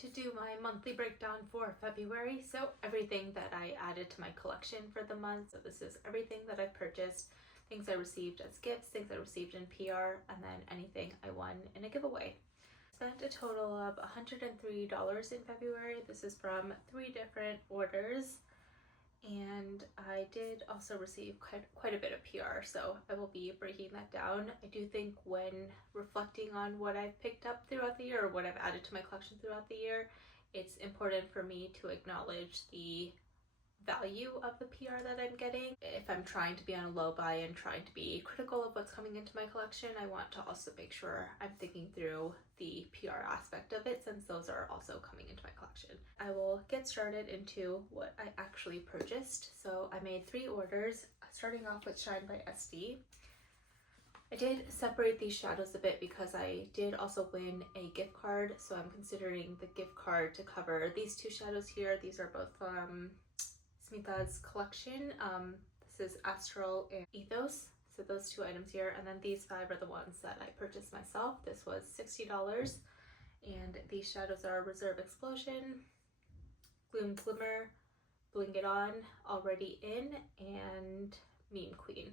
to do my monthly breakdown for February. So everything that I added to my collection for the month. So this is everything that I purchased, things I received as gifts, things I received in PR, and then anything I won in a giveaway. Spent a total of $103 in February. This is from 3 different orders. And I did also receive quite a bit of PR, so I will be breaking that down. I do think when reflecting on what I've picked up throughout the year or what I've added to my collection throughout the year, it's important for me to acknowledge the value of the PR that I'm getting. If I'm trying to be on a low buy and trying to be critical of what's coming into my collection, I want to also make sure I'm thinking through the PR aspect of it, since those are also coming into my collection. I will get started into what I actually purchased. So I made 3 orders, starting off with Shine by SD. I did separate these shadows a bit because I did also win a gift card, so I'm considering the gift card to cover these 2 shadows here. These are both from Smita's collection. This is Astral and Ethos, so those 2 items here, and then these 5 are the ones that I purchased myself. This was $60, and these shadows are Reserve Explosion, Gloom Glimmer, Bling It On, Already In, and Meme Queen.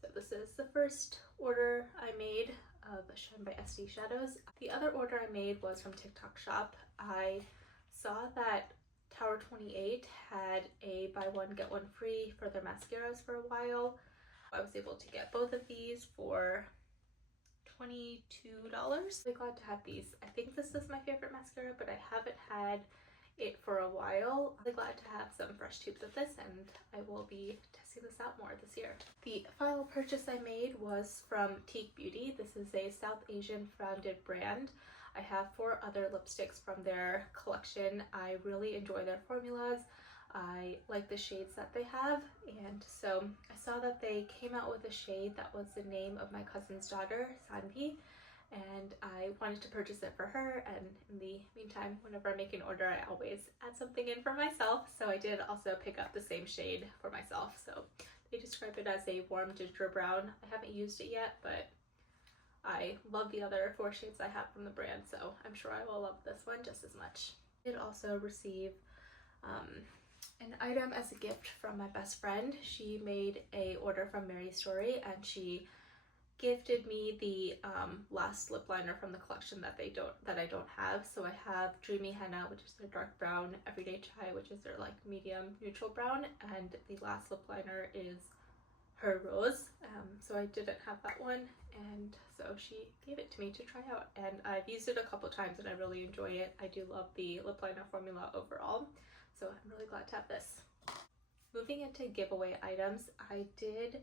So this is the first order I made of Shine by SD shadows. The other order I made was from TikTok Shop. I saw that Tower 28 had a buy one get one free for their mascaras for a while. I was able to get both of these for $22. Really glad to have these. I think this is my favorite mascara, but I haven't had it for a while. I'm really glad to have some fresh tubes of this, and I will be testing this out more this year. The final purchase I made was from Teak Beauty. This is a South Asian founded brand. I have 4 other lipsticks from their collection. I really enjoy their formulas. I like the shades that they have, and so I saw that they came out with a shade that was the name of my cousin's daughter, Sanvi, and I wanted to purchase it for her. And in the meantime, whenever I make an order, I always add something in for myself, so I did also pick up the same shade for myself. So they describe it as a warm ginger brown. I haven't used it yet, but I love the other 4 shades I have from the brand, so I'm sure I will love this one just as much. I did also receive an item as a gift from my best friend. She made a order from Mary Story, and she gifted me the last lip liner from the collection that I don't have. So I have Dreamy Henna, which is their dark brown, Everyday Chai, which is their like medium neutral brown, and the last lip liner is her rose. So I didn't have that one, and so she gave it to me to try out, and I've used it a couple times and I really enjoy it. I do love the lip liner formula overall, so I'm really glad to have this. Moving into giveaway items, I did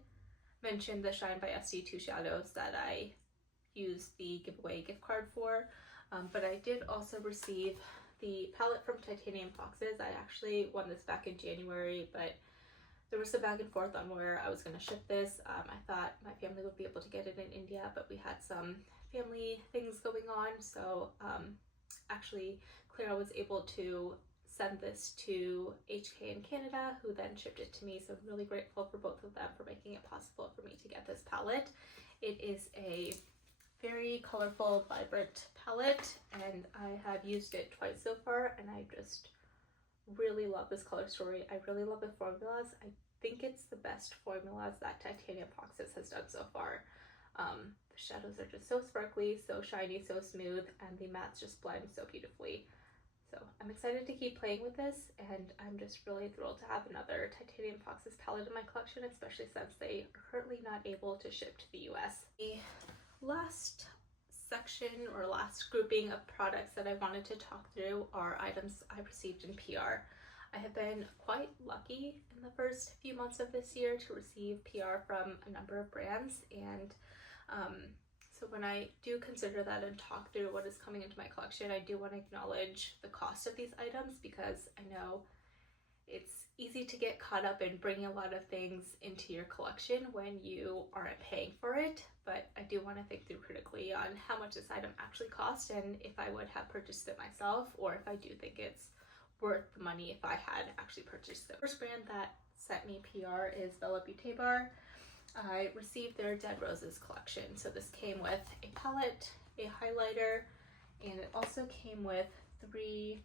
mention the Shine by SD 2 shadows that I used the giveaway gift card for, but I did also receive the palette from Titanium Foxes. I actually won this back in January, but there was some back and forth on where I was going to ship this. I thought my family would be able to get it in India, but we had some family things going on, so actually Clara was able to send this to HK in Canada, who then shipped it to me, so I'm really grateful for both of them for making it possible for me to get this palette. It is a very colorful, vibrant palette, and I have used it twice so far, and I just really love this color story. I really love the formulas. I think it's the best formulas that Titanium Foxes has done so far. The shadows are just so sparkly, so shiny, so smooth, and the mattes just blend so beautifully. So I'm excited to keep playing with this, and I'm just really thrilled to have another Titanium Foxes palette in my collection, especially since they are currently not able to ship to the US. The last section or last grouping of products that I wanted to talk through are items I received in PR. I have been quite lucky in the first few months of this year to receive PR from a number of brands, and so when I do consider that and talk through what is coming into my collection, I do want to acknowledge the cost of these items, because I know it's easy to get caught up in bringing a lot of things into your collection when you aren't paying for it, but I do want to think through critically on how much this item actually cost and if I would have purchased it myself, or if I do think it's worth the money if I had actually purchased it. The first brand that sent me PR is Bella Beauté Bar. I received their Dead Roses collection. So this came with a palette, a highlighter, and it also came with 3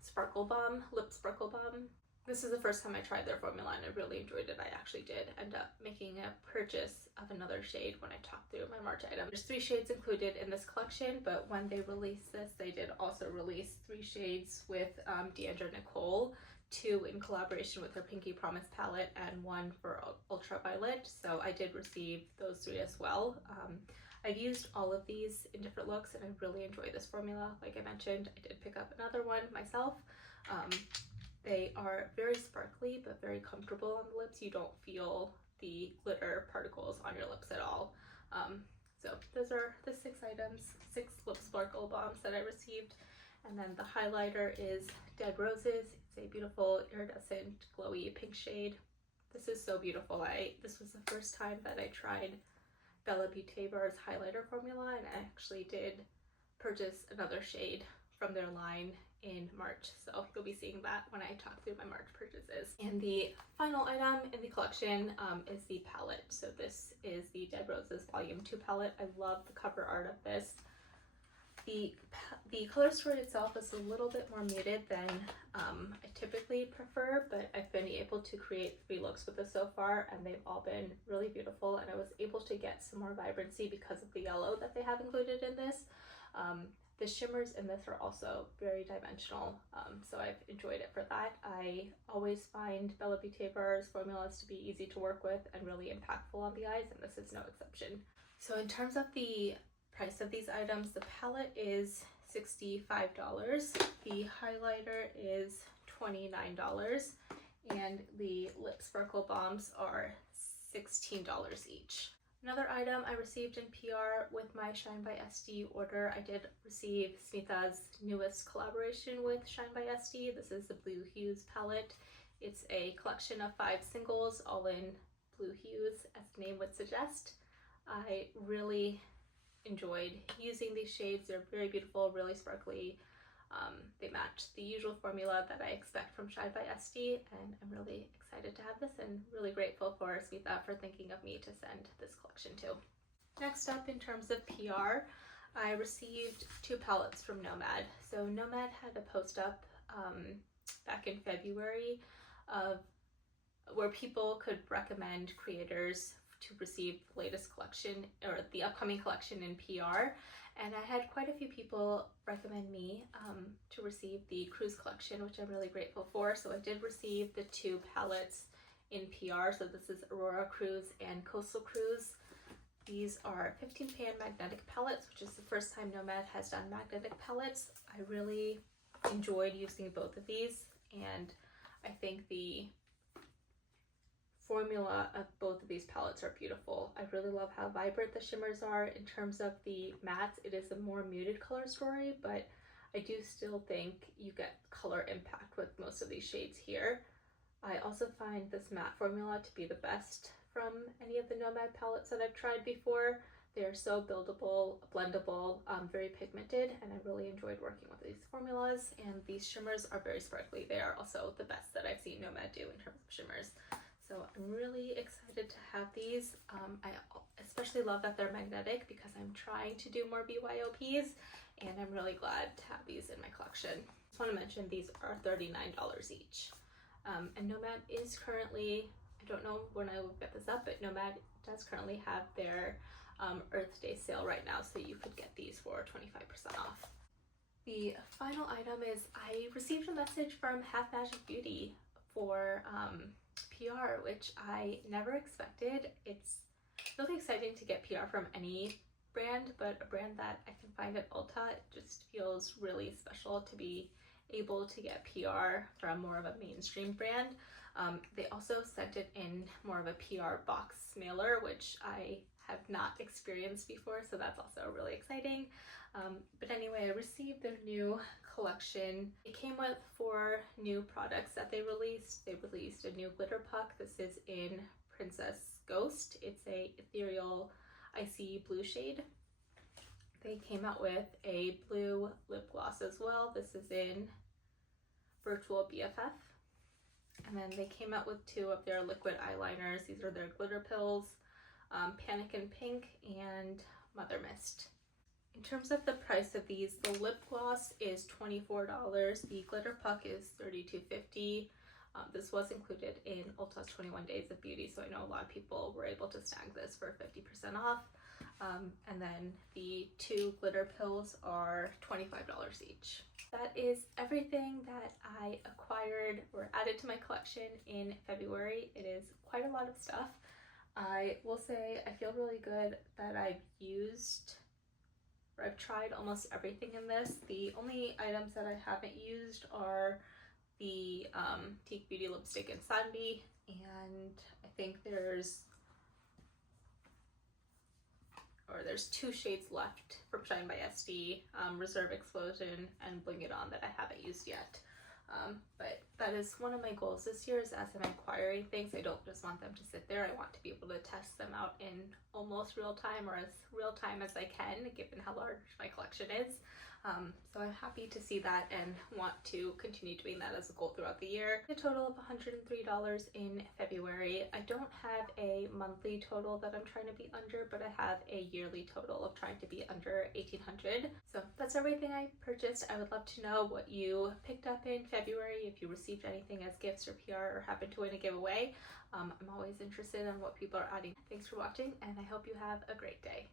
Sparkle Bomb, Lip Sparkle Bomb. This is the first time I tried their formula and I really enjoyed it. I actually did end up making a purchase of another shade when I talked through my March item. There's 3 shades included in this collection, but when they released this, they did also release 3 shades with Deandra Nicole, 2 in collaboration with her Pinky Promise palette and 1 for Ultraviolet. So I did receive those 3 as well. I've used all of these in different looks and I really enjoy this formula. Like I mentioned, I did pick up another one myself. They are very sparkly but very comfortable on the lips. You don't feel the glitter particles on your lips at all. So those are the 6 items, 6 lip sparkle bombs that I received. And then the highlighter is Dead Roses. It's a beautiful iridescent glowy pink shade. This is so beautiful. This was the first time that I tried Bella Beauté Bar's highlighter formula, and I actually did purchase another shade from their line in March, so you'll be seeing that when I talk through my March purchases. And the final item in the collection is the palette. So this is the Dead Roses Volume 2 palette. I love the cover art of this. The color story itself is a little bit more muted than I typically prefer, but I've been able to create 3 looks with this so far, and they've all been really beautiful, and I was able to get some more vibrancy because of the yellow that they have included in this. The shimmers in this are also very dimensional, so I've enjoyed it for that. I always find Bella Beauté Bar's formulas to be easy to work with and really impactful on the eyes, and this is no exception. So in terms of the price of these items, the palette is $65, the highlighter is $29, and the lip sparkle bombs are $16 each. Another item I received in PR with my Shine by SD order, I did receive Smitha's newest collaboration with Shine by SD. This is the Blue Hues palette. It's a collection of 5 singles, all in blue hues, as the name would suggest. I really enjoyed using these shades. They're very beautiful, really sparkly. They match the usual formula that I expect from Shine by SD, and I'm really excited to have this and really grateful for Smitha for thinking of me to send this collection to. Next up, in terms of PR, I received 2 palettes from Nomad. So Nomad had a post up back in February of where people could recommend creators to receive the latest collection or the upcoming collection in PR, and I had quite a few people recommend me to receive the Cruise collection, which I'm really grateful for. So I did receive the 2 palettes in PR. So this is Aurora Cruise and Coastal Cruise. These are 15 pan magnetic palettes, which is the first time Nomad has done magnetic palettes. I really enjoyed using both of these, and I think the formula of both of these palettes are beautiful. I really love how vibrant the shimmers are. In terms of the mattes, it is a more muted color story, but I do still think you get color impact with most of these shades here. I also find this matte formula to be the best from any of the Nomad palettes that I've tried before. They are so buildable, blendable, very pigmented, and I really enjoyed working with these formulas. And these shimmers are very sparkly. They are also the best that I've seen Nomad do in terms of shimmers. So I'm really excited to have these. I especially love that they're magnetic because I'm trying to do more BYOPs, and I'm really glad to have these in my collection. I just want to mention these are $39 each. And Nomad is currently, I don't know when I will get this up, but Nomad does currently have their Earth Day sale right now, so you could get these for 25% off. The final item is I received a message from Half Magic Beauty for PR, which I never expected. It's really exciting to get PR from any brand, but a brand that I can find at Ulta, it just feels really special to be able to get PR from more of a mainstream brand. They also sent it in more of a PR box mailer, which I have not experienced before, so that's also really exciting. But anyway, I received their new collection. It came with 4 new products that they released. They released a new glitter puck. This is in Princess Ghost. It's a ethereal icy blue shade. They came out with a blue lip gloss as well. This is in Virtual BFF. And then they came out with 2 of their liquid eyeliners. These are their glitter pills, Panic in Pink and Mother Mist. In terms of the price of these, the lip gloss is $24. The glitter puck is $32.50. This was included in Ulta's 21 Days of Beauty, so I know a lot of people were able to snag this for 50% off. And then the 2 glitter pills are $25 each. That is everything that I acquired or added to my collection in February. It is quite a lot of stuff. I will say I feel really good that I've tried almost everything in this. The only items that I haven't used are the Teak Beauty lipstick in Sandy, and I think there's 2 shades left from Shine by SD, Reserve Explosion and Bling It On, that I haven't used yet. But that is one of my goals this year, is as I'm acquiring things, I don't just want them to sit there. I want to be able to test them out in almost real time, or as real time as I can, given how large my collection is. So I'm happy to see that and want to continue doing that as a goal throughout the year. A total of $103 in February. I don't have a monthly total that I'm trying to be under, but I have a yearly total of trying to be under $1,800. So that's everything I purchased. I would love to know what you picked up in February, if you received anything as gifts or PR or happened to win a giveaway. I'm always interested in what people are adding. Thanks for watching, and I hope you have a great day.